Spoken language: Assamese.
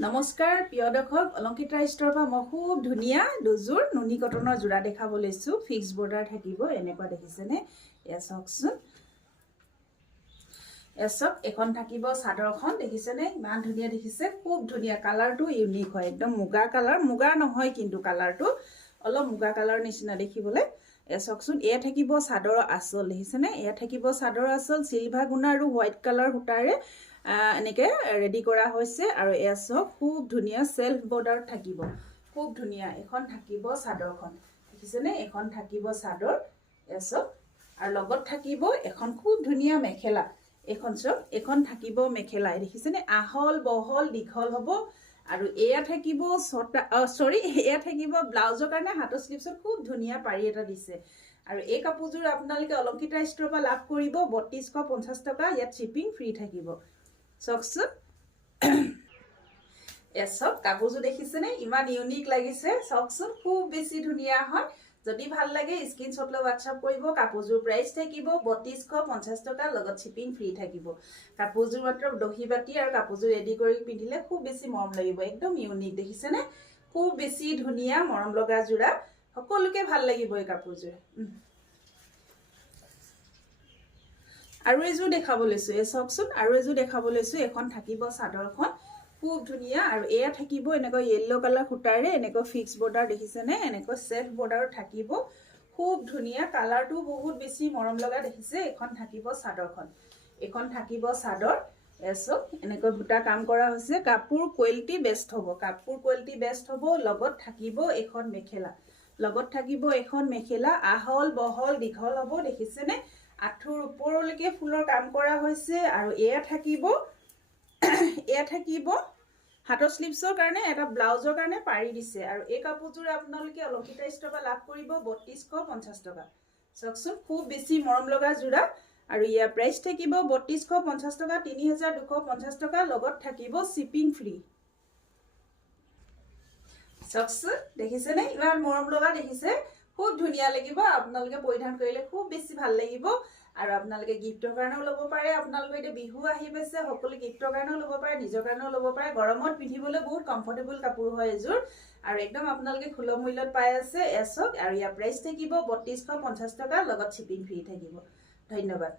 নমস্কাৰ প্ৰিয় দৰ্শক অলংকিতা ষ্টৰৰ পৰা মই খুব ধুনীয়া দুযোৰ নুনি কটনৰ যোৰা দেখাব লৈছোঁ ফিক্স বৰ্ডাৰ থাকিব এনেকুৱা দেখিছেনে এয়া চাওকচোন এসব এখন থাকিব চাদৰখন দেখিছেনে ইমান ধুনীয়া দেখিছে খুব ধুনীয়া কালাৰটো ইউনিক হয় একদম মুগা কালাৰ মুগা নহয় কিন্তু কালাৰটো অলপ মুগা কালাৰ নিচিনা দেখিবলৈ এয়া চাওকচোন এয়া থাকিব চাদৰৰ আঁচল দেখিছেনে এয়া থাকিব চাদৰৰ আঁচল চিলভাৰ গুণা আৰু হোৱাইট কালাৰ সূতাৰে এনেকে ৰেডি কৰা হৈছে আৰু এয়া চাওক খুব ধুনীয়া সেলফ বৰ্ডাৰ থাকিব খুব ধুনীয়া এখন থাকিব চাদৰখন দেখিছেনে এখন থাকিব চাদৰ এয়া চাওক আৰু লগত থাকিব এখন খুব ধুনীয়া মেখেলা এখন চাওক এখন থাকিব মেখেলা দেখিছেনে আহল বহল দীঘল হ'ব আৰু এয়া থাকিব এয়া থাকিব ব্লাউজৰ কাৰণে হাতৰ স্লিভছত খুব ধুনীয়া পাৰি এটা দিছে আৰু এই কাপোৰযোৰ আপোনালোকে অলংকিতা ষ্টৰৰ পৰা লাভ কৰিব 3250 টকা ইয়াত শিপিং ফ্ৰী থাকিব চাওকচোন এসব কাপোৰযোৰ দেখিছেনে ইমান ইউনিক লাগিছে চাওকচোন খুব বেছি ধুনীয়া হয় যদি ভাল লাগে স্ক্ৰিনশ্বট লৈ WhatsApp কৰিব কাপোৰযোৰ প্ৰাইস থাকিব 3250 টকা লগত শিপিং ফ্ৰী থাকিব কাপোৰযোৰ মাত্ৰ দহি বাতি আৰু কাপোৰযোৰ ৰেডি কৰি পিন্ধিলে খুব বেছি মৰম লাগিব একদম ইউনিক দেখিছেনে খুব বেছি ধুনীয়া মৰম লগা যোৰা সকলোকে ভাল লাগিব এই কাপোৰযোৰ আৰু এযোৰ দেখাব লৈছো এই চাওকচোন আৰু এযোৰ দেখাব লৈছো এখন থাকিব চাদৰখন খুব ধুনীয়া আৰু এয়া থাকিব এনেকৈ ইয়েলো কালাৰ সূতাৰে এনেকৈ ফিক্স বৰ্ডাৰ দেখিছেনে এনেকৈ সেলফ বৰ্ডাৰ থাকিব খুব ধুনীয়া কালাৰটো বহুত বেছি মৰম লগা দেখিছে এখন থাকিব চাদৰখন এখন থাকিব চাদৰ এসব এনেকৈ বুটা কাম কৰা হৈছে কাপোৰ কোৱালিটি বেষ্ট হ'ব কাপোৰ কোৱালিটি বেষ্ট হ'ব লগত থাকিব এখন মেখেলা লগত থাকিব এখন মেখেলা আহল বহল দীঘল হ'ব দেখিছেনে আঁঠুৰ ওপৰলৈকে ফুলৰ কাম কৰা হৈছে আৰু এয়া থাকিব হাতৰ স্লিভছৰ কাৰণে এটা ব্লাউজৰ কাৰণে পাৰি দিছে আৰু এই কাপোৰযোৰ আপোনালোকে অলংকিতা ষ্টৰৰ পৰা লাভ কৰিব 3250 টকা চাওকচোন খুব বেছি মৰম লগা যোৰা আৰু ইয়াৰ প্ৰাইস থাকিব 3250 টকা 3250 টকা লগত থাকিব শিপিং ফ্ৰী চাওকচোন দেখিছেনে ইমান মৰম লগা দেখিছে খুব ধুনীয়া লাগিব আপোনালোকে পৰিধান কৰিলে খুব বেছি ভাল লাগিব আৰু আপোনালোকে গিফটৰ কাৰণেও ল'ব পাৰে আপোনালোকে এটা বিহু আহি পাইছে সকলো গিফটৰ কাৰণেও ল'ব পাৰে নিজৰ কাৰণেও ল'ব পাৰে গৰমত পিন্ধিবলৈ বহুত কমফৰ্টেবল কাপোৰ হয় এযোৰ আৰু একদম আপোনালোকে সুলভ মূল্যত পাই আছে এসক আৰু ইয়াৰ প্ৰাইস থাকিব 3250 টকা লগত শিপিং ফ্ৰী থাকিব ধন্যবাদ